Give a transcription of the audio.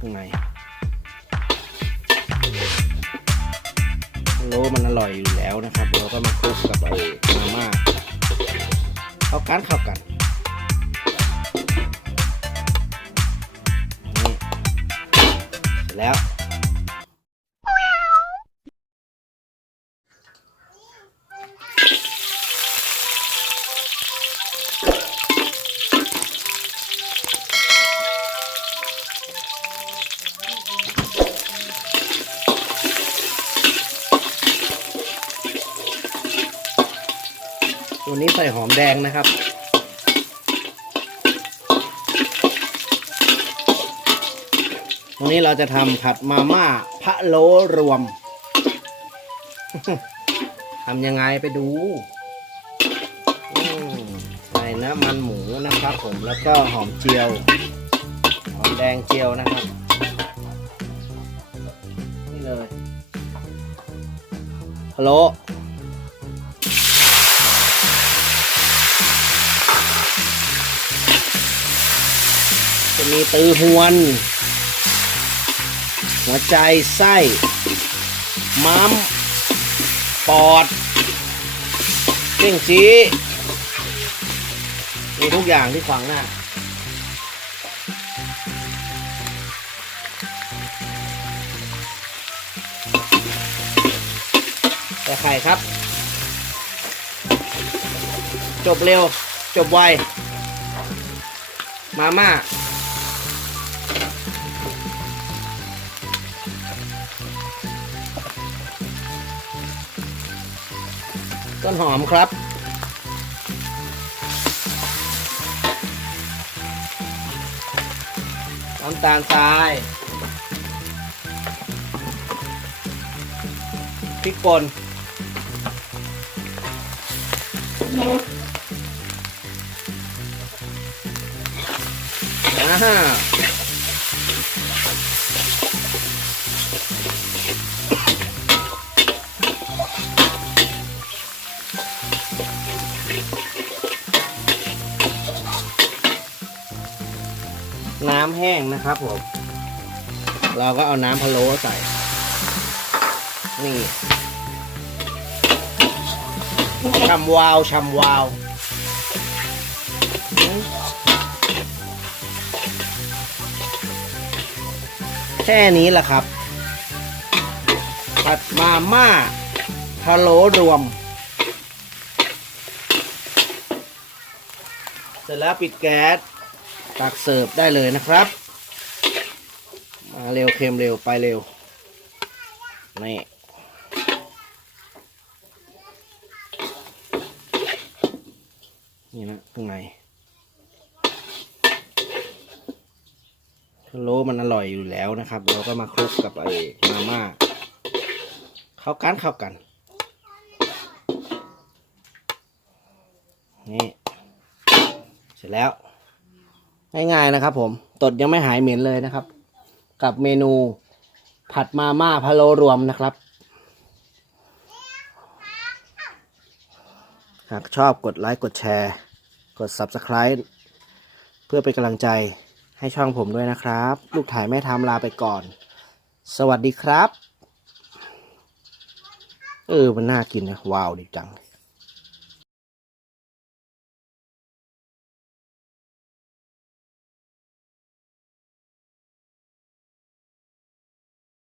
ข้างในโลมันอร่อยอยู่แล้วนะครับ เราก็มาคลุกกับไอ้มาม่าเข้ากันเข้ากันนี่เสร็จแล้ว ตัวนี้ใส่หอมแดงนะครับวันนี้เราจะทำผัดมาม่าพะโล้รวม ทำยังไงไปดู ใส่น้ำมันหมูนะครับผม แล้วก็หอมเจียว หอมแดงเจียวนะครับ นี่เลยพะโล จะมีตือหวน หัวใจไส้ม้ามปอดเจ้งจีมีทุกอย่างที่ขวางหน้าแต่ไข่ครับ จบเร็ว จบไว มาม่า ต้นหอมครับ น้ำตาลทรายพริกป่นอ่า น้ำแห้งนะครับผม เราก็เอาน้ำพะโล้ใส่ นี่ชำวาวชำวาว แค่นี้แหละครับ ผัดมาม่าพะโล้รวม เสร็จแล้วปิดแก๊ส ตักเสิร์ฟได้เลยนะครับ มาเร็วเค็มเร็วไปเร็วนี่นี่นะข้างในพะโล้มันอร่อยอยู่แล้วนะครับ เราก็มาคลุกกับไอ้มาม่าเข้ากันเข้ากัน นี่ เสร็จแล้ว ง่ายๆนะครับ ผมตดยังไม่หายเหม็นเลยนะครับ กับเมนูผัดมาม่าพะโลรวมนะครับ หากชอบกดไลค์กดแชร์ กด Subscribe เพื่อเป็นกำลังใจให้ช่องผมด้วยนะครับ ลูกถ่ายแม่ทำลาไปก่อน สวัสดีครับ เออ มันน่ากินนะ ว้าว ดีจัง